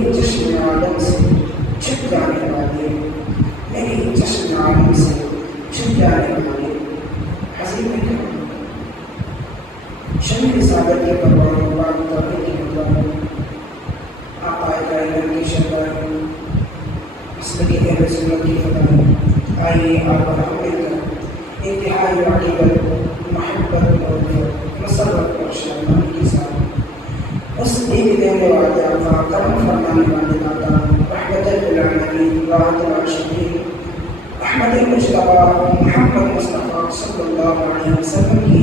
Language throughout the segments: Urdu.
میری جشن عالم سے چھپ جانے والے، میری جشن عالم سے چھپ جانے والے حسین کرام، شمع رسالت کے پروان پاک توحید کے مطابق آقا کائنات کی شفاعت مسلک اہل سنت کی فتح، آئیے آپ ہم مل کر انتہائی عقیدت، محبت اور مسرت اور شرمان کے ساتھ اس دیکھ دینے والے آقا، کرم فرمانے والے داتا، رحمت للعالمین، راحت العاشقین، احمد المجتبی محمد مصطفیٰ صلی اللہ علیہ وسلم کی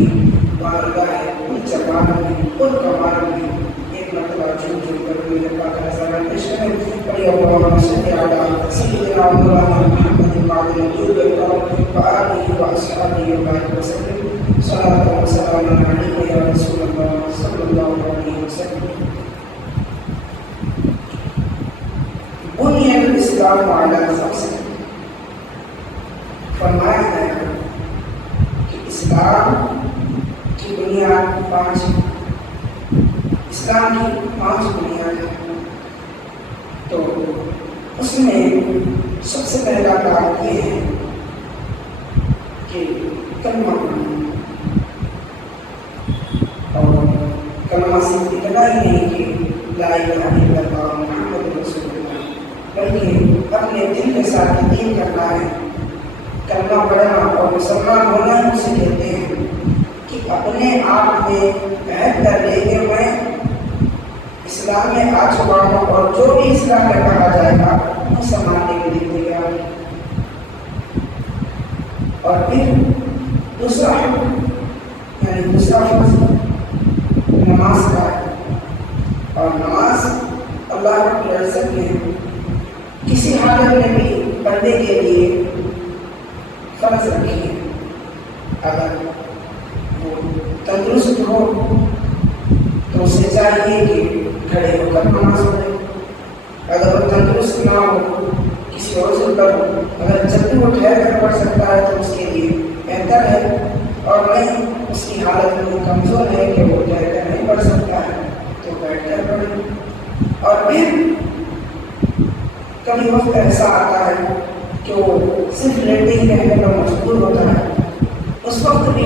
بارگاہ ان جبان میں، ان کمال میں ایک مرتبہ جھوم جھوم کر میرے پاک نظرہ پیش کریں، بڑی اللہم صلی علی سیدنا مولانا محمد قابل الجود الکرم وآلہ واصحابہ وبارک وسلم، صلاۃ و سلام علیک یا رسول اللہ صلی اللہ علیہ وسلم۔ بنی الاسلام علی خمس، فرمایا گیا کہ اسلام کی بنیاد 5، اسلام کی 5 بنیاد ہے، تو اس میں سب سے پہلا کام یہ ہے کہ کلمہ پڑھنا، اور کلمہ صرف اتنا ہی نہیں کہ لا الہ الا اللہ محمد رسول اللہ، بلکہ اپنے دل کے ساتھ یقین کرنا ہے۔ کلمہ پڑھنا اور مسلمان ہونا ہی اسے کہتے ہیں کہ اپنے آپ میں عہد کر لے کہ میں اسلام میں آ چکا ہوں اور جو بھی اسلام میں کہا جائے گا اسے ماننے کے لیے تیار ہے۔ اور پھر دوسرا یعنی دوسرا فرض نماز کا ہے، اور نماز اللہ رب العزت نے کسی حالت میں بھی بندے کے لیے فرض رکھی ہے۔ اگر وہ تندرست ہو تو اسے چاہیے کہ کھڑے ہو کر نماز پڑھے، اگر وہ تندرست نہ ہو، کسی عذر پر ہو، اگر جب بھی وہ ٹھہر کر پڑھ سکتا ہے تو اس کے لیے بہتر ہے، اور نہیں اس کی حالت میں کمزور ہے کہ وہ ٹھہر کر نہیں پڑھ سکتا ہے تو بیٹھ کر پڑھے۔ اور پھر کبھی وقت ایسا آتا ہے کہ وہ صرف لیٹے ہی رہنے پر مجبور ہوتا ہے، اس وقت بھی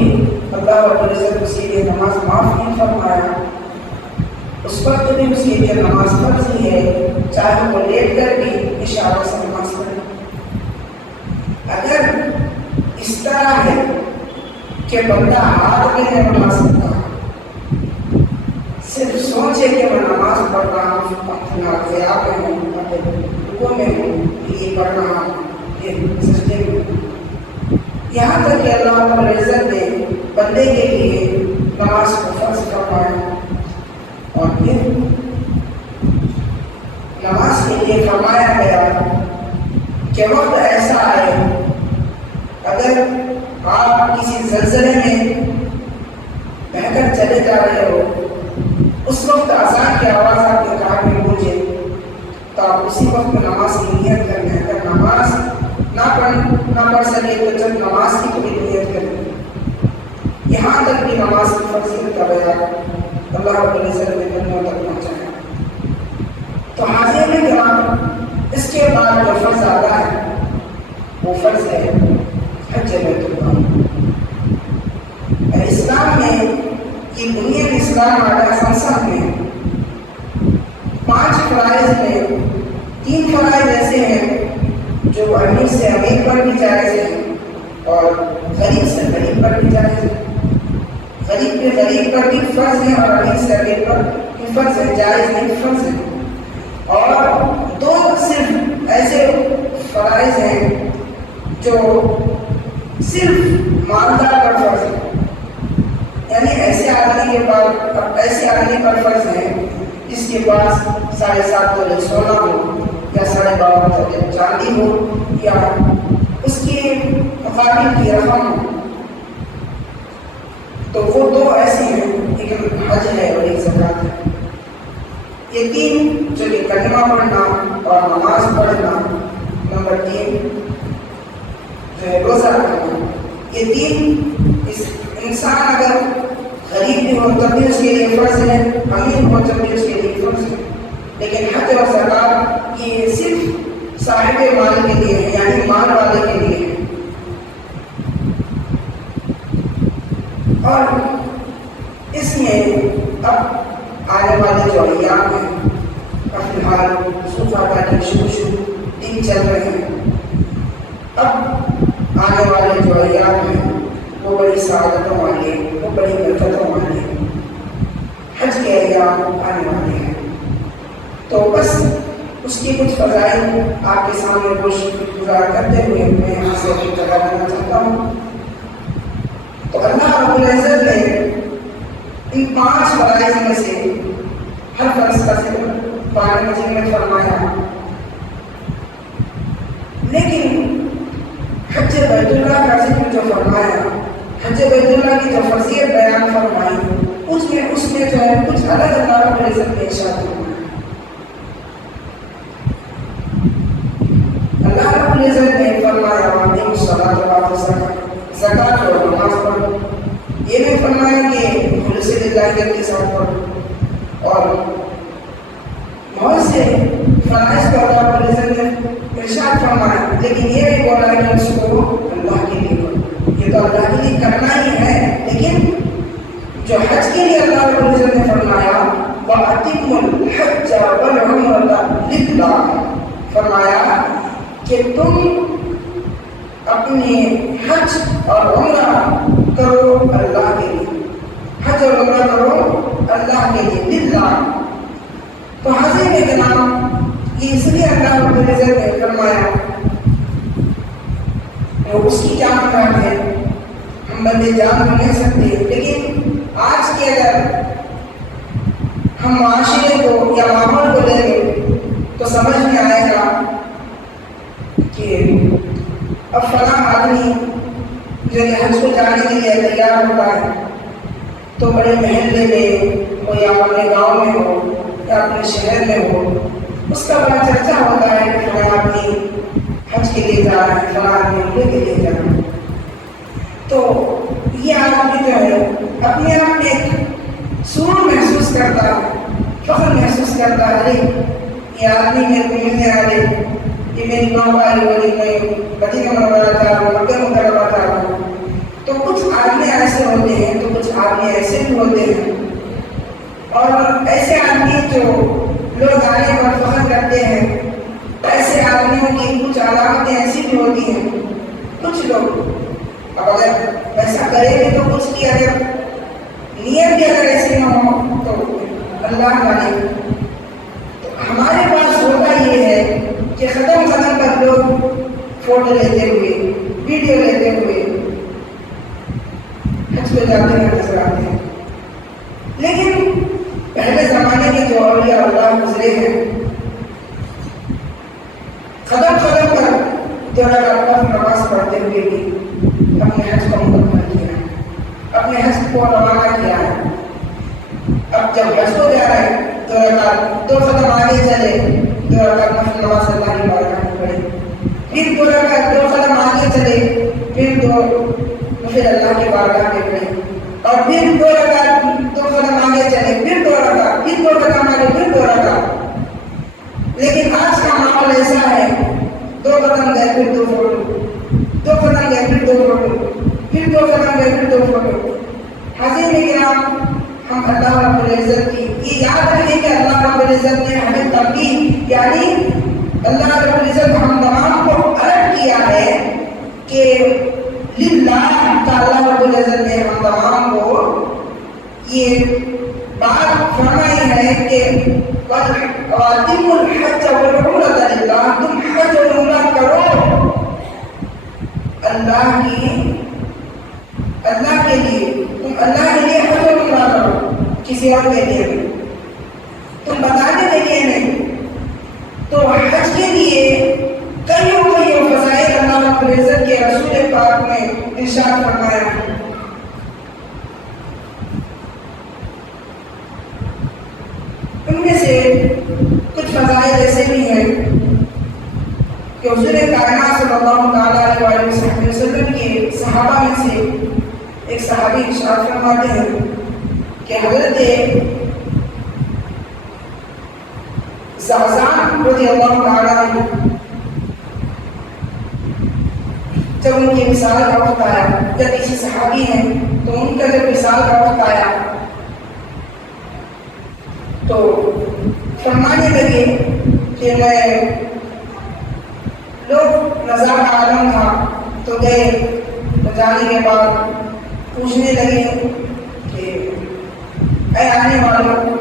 اللہ رب العزت اس کے لیے نماز معاف نہیں فرمایا، اس وقت بھی اس کے لیے نماز فرض ہی ہے، چاہے وہ لیٹ کر بھی اشارہ سے نماز پڑھے۔ اگر اس طرح ہے کہ بندہ ہاتھ میں نہیں بنا سکتا، صرف سوچے کہ میں نماز پڑھ رہا ہوں، اپنا قیام میں ہوں، اپنے رکوع میں ہوں، یہ پڑھ رہا ہوں، یہ سجدے میں ہوں، یہاں تک کہ اللہ رب العزت نے بندے کے لیے نماز کو فرض فرمایا، اور پھر نماز کے لیے فرمایا گیا کہ وقت ایسا آئے اگر آپ کسی زلزلے میں بہہ کر چلے جا رہے ہو، اس وقت اذان کی آواز آپ کے کان میں گونجے تو آپ اسی وقت نماز کی نیت کر لیں، اگر نماز نہ پڑھ سکے تو جب نماز کی کوئی نیت کریں، یہاں تک بھی نماز کی فرضیت کا بیان اللہ رب العزت نے بندوں تک پہنچایا۔ تو حاضر میں کرام، اس کے بعد جو فرض آتا ہے وہ فرض ہے حج بیت اللہ۔ اسلام میں یہ بنیاد اسلام علیہ خمسہ میں 5 فرائض میں 3 فرائض ایسے ہیں جو امیر سے امیر پر بھی جائز ہیں اور غریب سے غریب پر بھی جائز ہیں، غریب کے غریب پر بھی فرض ہے اور امیر سے امیر پر بھی فرض ہے، جائز نہیں فرض ہے۔ اور 2 صرف ایسے فرائض ہیں جو صرف مالدار پر فرض ہے، یعنی ایسے آدمی پر فرض ہے جس کے پاس 7.5 تولے سونا ہو یا 12.5 تولے چاندی ہو یا اس کے مقابل کی رقم ہو، تو وہ 2 ایسی ہیں، ایک حج ہے اور ایک زکوٰۃ ہے۔ یہ 3 جو کہ کلمہ پڑھنا اور نماز پڑھنا، نمبر 3 جو ہے روزہ رکھنا، یہ 3 انسان اگر غریب بھی ہو تب بھی اس کے لیے فرض ہے، امیر ہو تب بھی اس کے لیے فرض ہے۔ لیکن حج اور زکات یہ صرف صاحب مال کے لیے ہے، یعنی مال والے کے لیے ہے۔ اور اس میں اب آنے والے جو ایام ہیں، فی الحال صوفہ کی شروع دن چل رہے ہیں، اب آنے والے جو ایام ہیں وہ بڑی سعادتوں والے، وہ بڑی برکتوں والے حج کے ایام آنے والے ہیں۔ تو بس اس کی کچھ فضائل آپ کے سامنے گزار کرتے ہوئے میں یہاں سے ابتدا کرنا چاہتا ہوں۔ تو اللہ رب العزت نے ان 5 فرائض میں سے ہر فرض کا ذکر قرآن مجید میں فرمایا، لیکن حج بیت اللہ کا ذکر جو فرمایا، حج بیت اللہ کی جو فضیلت بیان فرمائی، اس میں جو ہے کچھ الگ اللہ رب العزت نے ارشاد فرمایا۔ اللہ رب العزت نے فرمایا واقعی الصلاۃ وآتوا الزکاۃ، زکات اور نماز پڑھو۔ یہ نہیں فرمایا کہ خلوص للہ کے ساتھ پڑھو، اور بہت سے فرائض کو اللہ رب العزت نے ارشاد فرمایا، لیکن یہ نہیں بولا کہ اس کو اللہ کے لیے کرو، یہ تو اللہ کے لیے کرنا ہی ہے، لیکن جو حج کے لیے اللہ رب العزت نے فرمایا وَأَتِمُّ الْحَجَّ وَالْعُمْرَةَ لِلَّهِ، فرمایا کہ تم اپنے حج اور عمرہ کرو اللہ کے لیے، حج اور عمرہ کرو اللہ کے لیے، للہ۔ تو حج میں جناب یہ اس لیے اللہ رب العزت نے فرمایا، اور اس کی کیا مراد ہے ہم بندے جان تو نہیں سکتے، لیکن آج کے اگر ہم معاشرے کو یا ماحول کو لیں گے تو سمجھ میں آئے گا کہ اب فلاں آدمی جو حج کو جانے کے لیے تیار ہوتا ہے تو بڑے محلے میں ہو یا اپنے گاؤں میں ہو یا اپنے شہر میں ہو، اس کا بڑا چرچا ہوتا ہے کہ فلاں آدمی حج کے لیے جا رہا ہے، فلاں آدمی عمرے کے لیے جا رہا ہے۔ تو یہ آدمی جو ہے اپنے آپ میں ایک سرور محسوس کرتا ہے، فخر محسوس کرتا ہے، یہ آدمی میرے کو ملنے والے، یہ میری ماں بائی والی، میں مدینہ منورہ جا رہا ہوں، مکہ مکرمہ جا رہا ہوں۔ تو کچھ آدمی ایسے ہوتے ہیں، تو کچھ آدمی ایسے بھی ہوتے ہیں، اور ایسے آدمی جو لوگ آنے پر فخر کرتے ہیں، ایسے آدمیوں کی کچھ علامتیں ایسی بھی ہوتی ہیں۔ کچھ لوگ اب اگر ایسا کریں گے تو کچھ کی اگر نیت بھی اگر ایسی نہ ہو تو اللہ جانے۔ تو ہمارے پاس ہوتا یہ ہے کہ قدم پر لوگ فوٹو لیتے ہوئے، ویڈیو لیتے ہوئے حج پہ جاتے ہیں، نظر آتے ہیں، لیکن پہلے زمانے کے جو اولیاء اللہ گزرے ہیں، قدم پر جو نماز پڑھتے ہوئے بھی اپنے حج کو مکمل کیا ہے، اپنے حج کو روانہ کیا ہے۔ اب جب حج کو جا رہے ہیں 2 قدم آگے چلے، 2 رکعت نفل نماز اللہ کی بارگاہ میں پڑھے، پھر 2 قدم آگے چلے، پھر 2 نفل اللہ کی بارگاہ میں پڑھے، اور پھر 2 قدم آگے چلے، پھر 2 رکعت، پھر 2 قدم آگے، پھر 2 رکعت۔ لیکن آج کا ماحول ایسا ہے، 2 قدم گئے پھر 2 فوٹو، 2 قدم گئے پھر 2 فوٹو، پھر 2 قدم گئے پھر 2 فوٹو۔ حاضرین کرام، ہم اللہ رب العزت کی یہ یاد رکھیں کہ اللہ رب العزت نے ہمیں تنبیہ، یعنی اللہ رب العزت ہم تمام کو الرٹ کیا ہے کہ للہ، اللہ رب العزت نے ہم تمام کو یہ بات فرمائی ہے کہ وَأَتِمُّ الْحَجَّ وَالْعُمْرَةَ لِلَّهِ، تم حج اور عمرہ کرو اللہ کے لیے، تم اللہ کے لیے حج اور عمرہ کرو، کسی اور کے لیے نہیں، تم بتانے کے لیے نہیں۔ تو حج کے لیے کئی فضائل اللہ رب العزت کے رسول پاک نے ارشاد فرمایا۔ ان میں سے کچھ فضائل ایسے بھی ہیں کہ حضور کائنات صلی اللہ تعالیٰ علیہ وسلم کے صحابہ میں سے ایک صحابی ارشاد فرماتے ہیں کہ حضرت زعزعہ رضی اللہ تعالیٰ عنہ جب ان کی مثال کا وقت آیا، جب کسی صحابی ہیں تو ان کا جب مثال کا وقت آیا تو فرمانے لگے کہ میں لوگ رضا کا عالم تھا تو گئے، جانے کے بعد پوچھنے لگے کہ اے آنے والوں،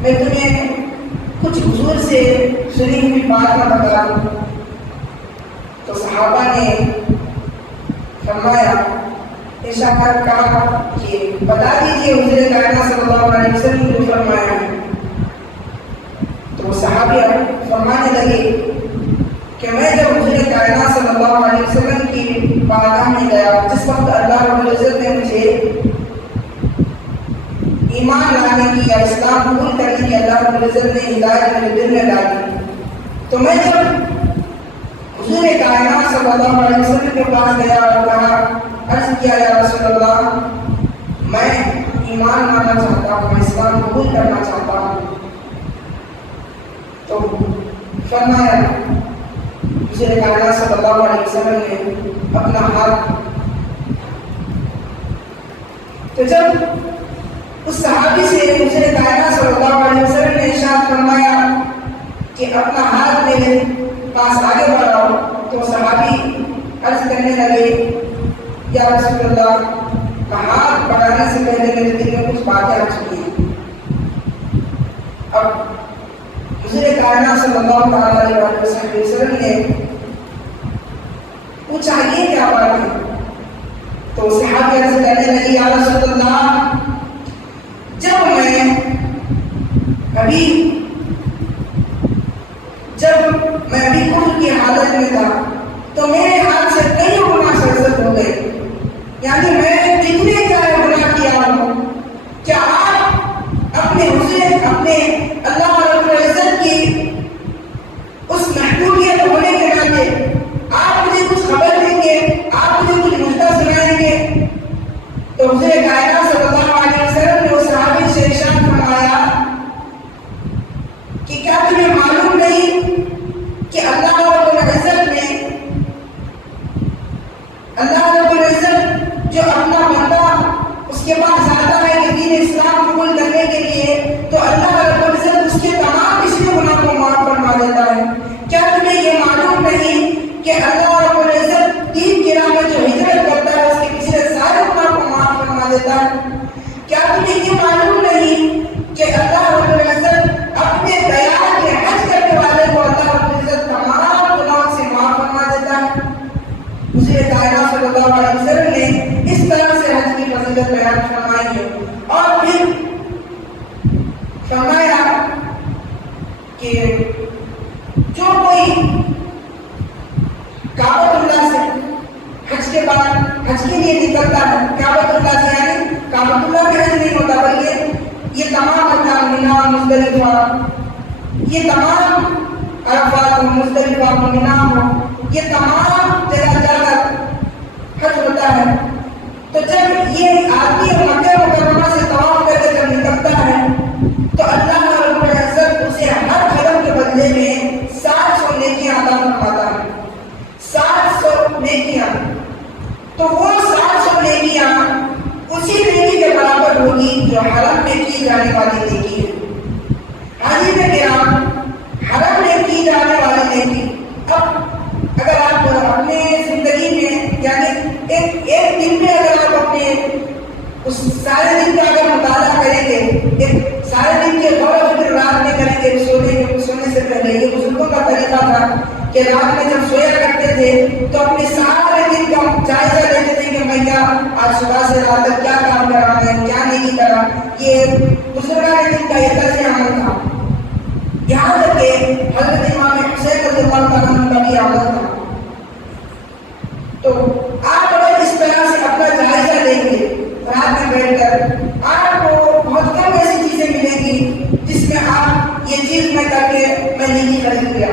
میں تمہیں کچھ حضور سے سنی ہوئی بات نہ بتا دوں؟ تو صحابہ نے فرمایا، ارشاد کہا کہ بتا دیجیے حضور کائنات صلی اللہ علیہ وسلم نے فرمایا ہے۔ تو صحابی فرمانے لگے کہ میں جب حضور کائنات صلی اللہ علیہ وسلم کی بارگاہ میں گیا، جس وقت اللہ رب العزت نے مجھے ایمان لانے کی یا اسلام قبول کرنے کی اللہ رب العزت نے ہدایت میرے دل میں ڈالی، تو میں جب حضور کائنات صلی اللہ علیہ وسلم کے پاس گیا اور کہا، عرض کیا یا رسول اللہ، میں ایمان لانا چاہتا ہوں، میں اسلام قبول کرنا چاہتا ہوں، تو فرمایا حضور کائنات صلی اللہ علیہ وسلم نے اپنا ہاتھ، تو جب اس صحابی سے حضور کائنات صلی اللہ علیہ وسلم نے ارشاد فرمایا کہ اپنا ہاتھ میرے پاس آگے بڑھاؤ، تو صحابی عرض کرنے لگے، یا رسول اللہ، ہاتھ بڑھانے سے پہلے میرے دل میں کچھ باتیں آ چکی ہیں۔ اب حضور کائنات صلی اللہ علیہ وسلم نے پوچھا یہ کیا بات ہے؟ تو صحابی عرض کرنے لگے، یا رسول اللہ، جب میں ابھی کفر کی حالت میں تھا تو میرے ہاتھ سے کئی گناہ سرزد ہو گئے، یعنی میں جتنے چاہے گناہ کیا ہوں، کیا آپ اپنے حضور، اپنے اللہ رب العزت کی اس محدودیت ہونے کے ناطے آپ مجھے کچھ خبر دیں گے، آپ مجھے کچھ نکتہ سنائیں گے؟ تو حضور کائنات صلی اللہ علیہ وسلم نے اس صحابی سے ارشاد فرمایا کہ کیا تمہیں معلوم نہیں کہ اللہ رب العزت جو اپنا بندہ اس کے پاس آتا ہے کہ دین اسلام قبول کرنے کے لیے، تو اللہ رب العزت اس کے تمام پچھلے گناہ کو معاف فرما دیتا ہے؟ کیا تمہیں یہ معلوم نہیں کہ اللہ رب العزت دین کی راہ میں جو ہجرت کرتا ہے اس کے پچھلے سارے گناہ کو معاف فرما دیتا ہے؟ کیا تمہیں یہ معلوم نہیں کہ اللہ رب العزت اپنے دیار کے حج کرنے والے کو اللہ رب العزت تمام گناہوں سے معاف فرما دیتا ہے؟ حضور کائنات صلی اللہ علیہ وسلم نے اس طرح سے حج کی فضیلت بیان فرمائی ہے، اور پھر فرمایا کہ جو کوئی کعبۃ اللہ سے حج کے بعد حج کے لیے نکلتا ہے، کعبۃ اللہ سے یعنی کعبۃ اللہ میں حج نہیں ہوتا بلکہ یہ تمام مقام مینا، مزدلفہ، یہ تمام عرفات، مزدلفہ، مینا، یہ تمام جگہ جا کر حج ہوتا ہے، تو جب یہ آدمی مکہ مکرمہ سے طواف کر کے جب نکلتا ہے تو اللہ رب العزت اسے ہر قدم کے بدلے میں 700 نیکیاں عطا فرماتا ہے، 700 نیکیاں، تو وہ 700 نیکیاں اسی نیکی کے برابر ہوگی جو حرم میں کی جانے والی نیکی ہے۔ حاجی میں کرام، حرم میں کی جانے والی نیکی، اب اگر آپ اپنے زندگی میں یعنی ایک دن میں اگر آپ اپنے اس سارے دن کا اگر مطالعہ کریں گے، ایک سارے دن کے غور و فکر رات میں کریں گے سونے سے پہلے، یہ بزرگوں کا طریقہ تھا کہ رات میں جب سویا کرتے تھے تو اپنے سارے دن کا جائزہ لیتے تھے کہ میں کیا آج صبح سے رات تک کیا کام کرا ہے، کیا نہیں کرا۔ یہ بزرگان دن کا یہ طرز عمل تھا، یہاں تک کہ حضرت امام حسین رضی اللہ تعالیٰ عنہ کا بھی عمل تھا۔ تو آپ اگر اس طرح سے اپنا جائزہ لیں گے رات میں بیٹھ کر، آپ کو بہت کم ایسی چیزیں ملیں گی جس میں آپ یہ چیز میں کر کے میں نہیں خرید لیا،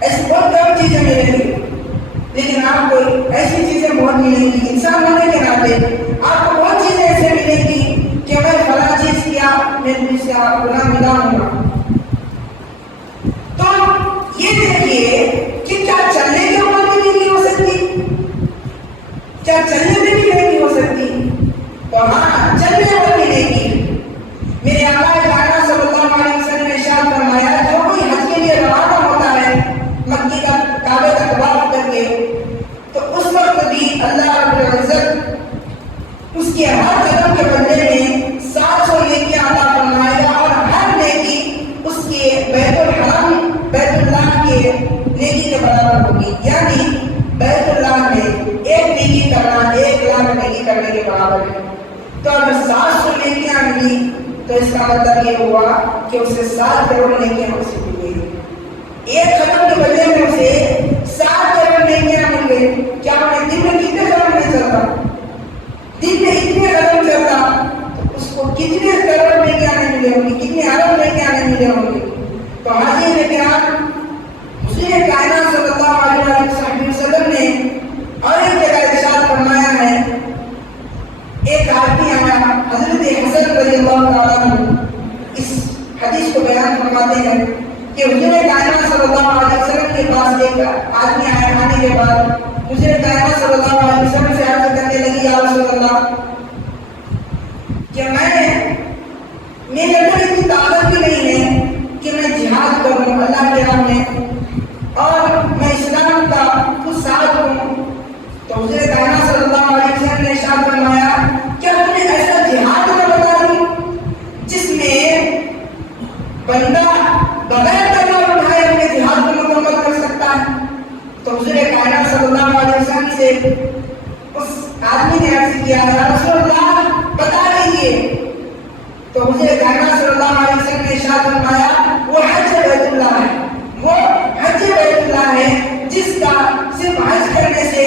ایسی بہت کم چیزیں ملیں گی، لیکن آپ کو ایسی چیزیں بہت ملیں گی۔ انسان ہونے کے ناطے آپ کو بہت چیزیں ایسے ملیں گی کہ میں فلاں چیز کیا، میں اس کا گناہ ملا ہوں گا، لیے کہ کیا چلنے کے اوپر بھی نہیں ہو سکتی؟ کیا چلنے میں بھی نہیں ہو سکتی؟ تو ہاں، چلنے پر بھی نہیں. میرے آقا کائنات صلی اللہ علیہ وسلم نے ارشاد فرمایا جو کوئی حج کے لیے روانہ ہوتا ہے مکی کا کعبے کا طواف کر کے، تو اس وقت بھی اللہ رب العزت اس کے ہر قدم کے بدلے میں 700 نیکیاں عطا فرمائے گا، اور ہر نیکی اس کے بیت الحرام بیت اللہ کے نیکی کے برابر ہوگی. یعنی بیت اللہ میں ایک نیکی کرنا 1 لاکھ نیکی کرنے کے برابر ہے. تو اگر 700 نیکیاں ملی تو اس کا مطلب یہ ہوا کہ اسے 7 کروڑ نیکیاں حاصل ہو گئی. ایک قدم کے بدلے میں اسے 7 کروڑ نیکیاں مل گئی. کیا ہمیں دن میں کتنے قدم نہیں چلتا؟ دن میں اتنے قدم چلتا تو اس کو کتنے کروڑ نیکیاں نہیں ملے ہوں گی، کتنے ارب نیکیاں نہیں ملے ہوں گی. تو حاضرین کرام، حضور کائنات صلی اللہ علیہ وسلم نے اور ایک جگہ ارشاد فرمایا ہے، ایک آدمی آیا، حضرت حسن رضی اللہ تعالیٰ عنہ اس حدیث کو بیان فرماتے ہیں کہ حضور کائنات صلی اللہ علیہ وسلم کے پاس ایک آدمی آیا. آنے کے بعد حضور کائنات صلی اللہ علیہ وسلم سے عرض کرنے لگی، یا رسول اللہ، کہ میرے اندر اتنی طاقت بھی نہیں ہے کہ میں جہاد کروں اللہ کے راہ میں اور میں اسلام کا کچھ ساتھ ہوں. تو حضور کائنات صلی اللہ علیہ وسلم نے ارشاد فرمایا، کیا تمہیں ایسا جہاد نہ بتا دوں جس میں بندہ بغیر تلوار اٹھائے اپنے جہاد کو مکمل کر سکتا ہے؟ تو حضور کائنات صلی اللہ علیہ وسلم سے اس آدمی نے عرض کیا، یا رسول اللہ بتا دیجیے. تو حضور کائنات صلی اللہ علیہ وسلم نے ارشاد فرمایا، وہ حج بیت اللہ ہے، وہ حج بیت اللہ ہے جس کا صرف حج کرنے سے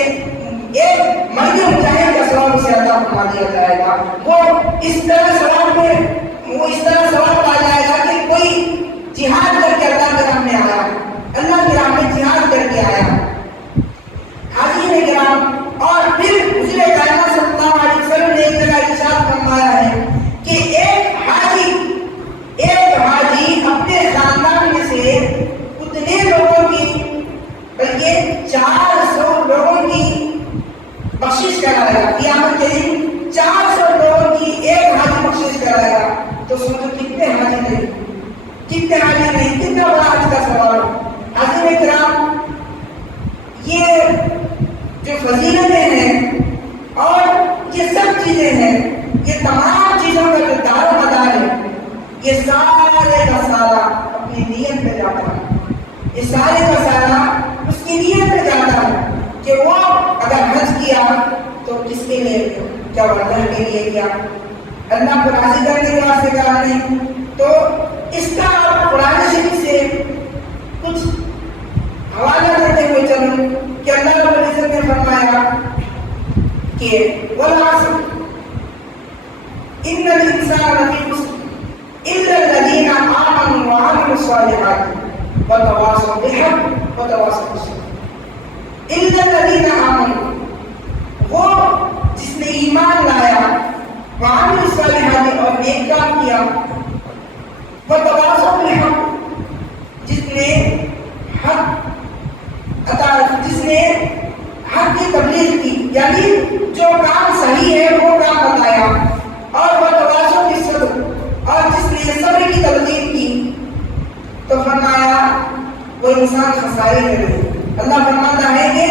ایک مرد مجاہد کا ثواب اسے عطا فرما دیا جائے گا. وہ اس طرح ثواب پا جائے گا کہ کوئی جہاد کر کے اللہ کے راہ میں آیا، اللہ کے راہ میں جہاد کر کے آیا. حاضرین کرام، اور پھر حضور کائنات صلی اللہ علیہ وسلم نے ایک جگہ ارشاد فرمایا ہے کہ ایک حاجی اپنے خاندان میں سے اتنے لوگوں کی، بلکہ 400 لوگوں کی بخشش کرائے گا. قیامت کے دن 400 لوگوں کی ایک حاجی بخشش کرائے گا. تو سوچو کتنے حاجی نہیں، کتنا بڑا حج کا سوال. حاضرین کرام، یہ جو فضیلتیں ہیں اور یہ سب چیزیں ہیں، یہ تمام چیزوں کا جو دار و مدار ہے، یہ سارے کا سارا اپنی نیت پہ جاتا ہے. یہ سارے کا سارا اس کی نیت پہ جاتا ہے کہ وہ اگر حج کیا تو کس کے لیے کیا؟ اللہ کے لیے کیا، اللہ کو راضی کرنے کے واسطے کیا نہیں. تو اس کا آپ قرآن شریف سے کچھ حوالہ کرتے ہوئے چلو کہ اللہ رب العزت نے فرمایا کہ والعصر ان الانسان لفی خسر الا الذین آمنوا وعملوا الصالحات وتواصوا بالحق وتواصوا بالصبر. الا الذین آمنوا، وہ جس نے ایمان لایا، وعملوا الصالحات اور نیک کام کیا، وتواصوا بالحق جس نے حق کی تبلیغ کی، یعنی جو کام صحیح ہے وہ کام بتایا، اور وتواصوا بالصبر اور جس نے صبر کی تلقین کی. تو فرمایا وہ انسان خسارے میں نہیں. اللہ فرماتا ہے کہ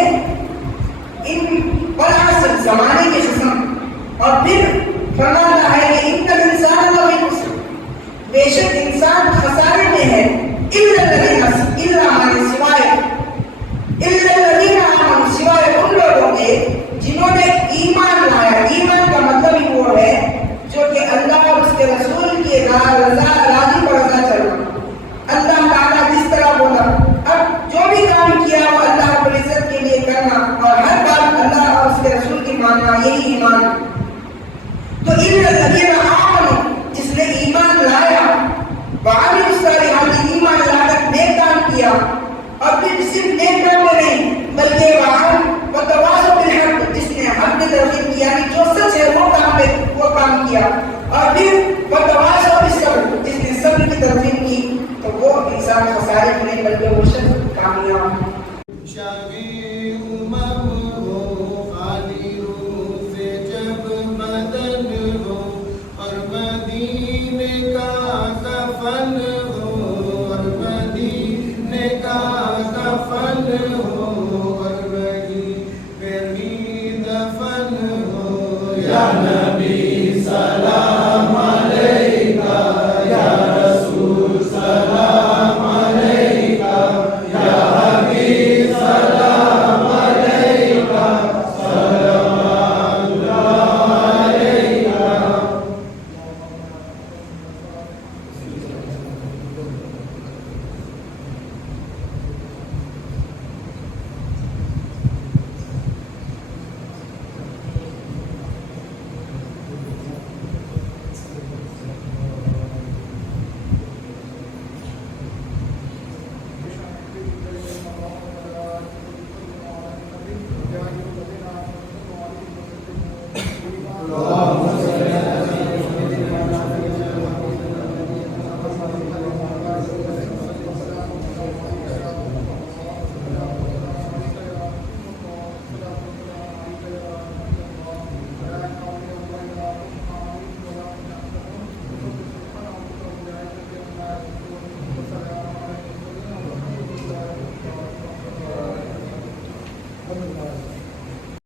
ان والعصر زمانے کی قسم، اور پھر فرماتا ہے کہ ان الانسان لفی خسر، بے شک انسان خسارے میں ہے. الا الذین، الا مانے سوائے، الا الذین آمنوا سوائے ان لوگوں کے جنہوں نے ایمان لایا. ایمان کا مطلب ہی وہ ہے جو کہ اللہ اور اس کے رسول کی راضی پر رضا چلنا. اللہ تعالیٰ جس طرح بولا، اب جو بھی کام کیا وہ اللہ رب العزت کے لیے کرنا، اور ہر بات اللہ اور اس کے رسول کی ماننا، یہی ایمان. تو الا الذین آمنوا جس نے ایمان لایا، وعملوا الصالحات ایمان لا کر نیک کام کیا، اور پھر صرف نیک کام میں نہیں بلکہ وتواصوا بالحق جس نے حق کی ترغیب کی، یعنی جو سچ ہے وہ کام کیا، اور پھر وتواصوا بالصبر جس نے صبر کی ترغیب کی. تو وہ انسان خسارے میں نہیں بلکہ وہ شخص کامیاب ہوں۔ شاہی امم ہو، خالی روح سے جب بدن ہو، اور مدینے کا کفن ہو، اور مدینے کا کفن ہو، اور وہی پہ دفن ہو، یا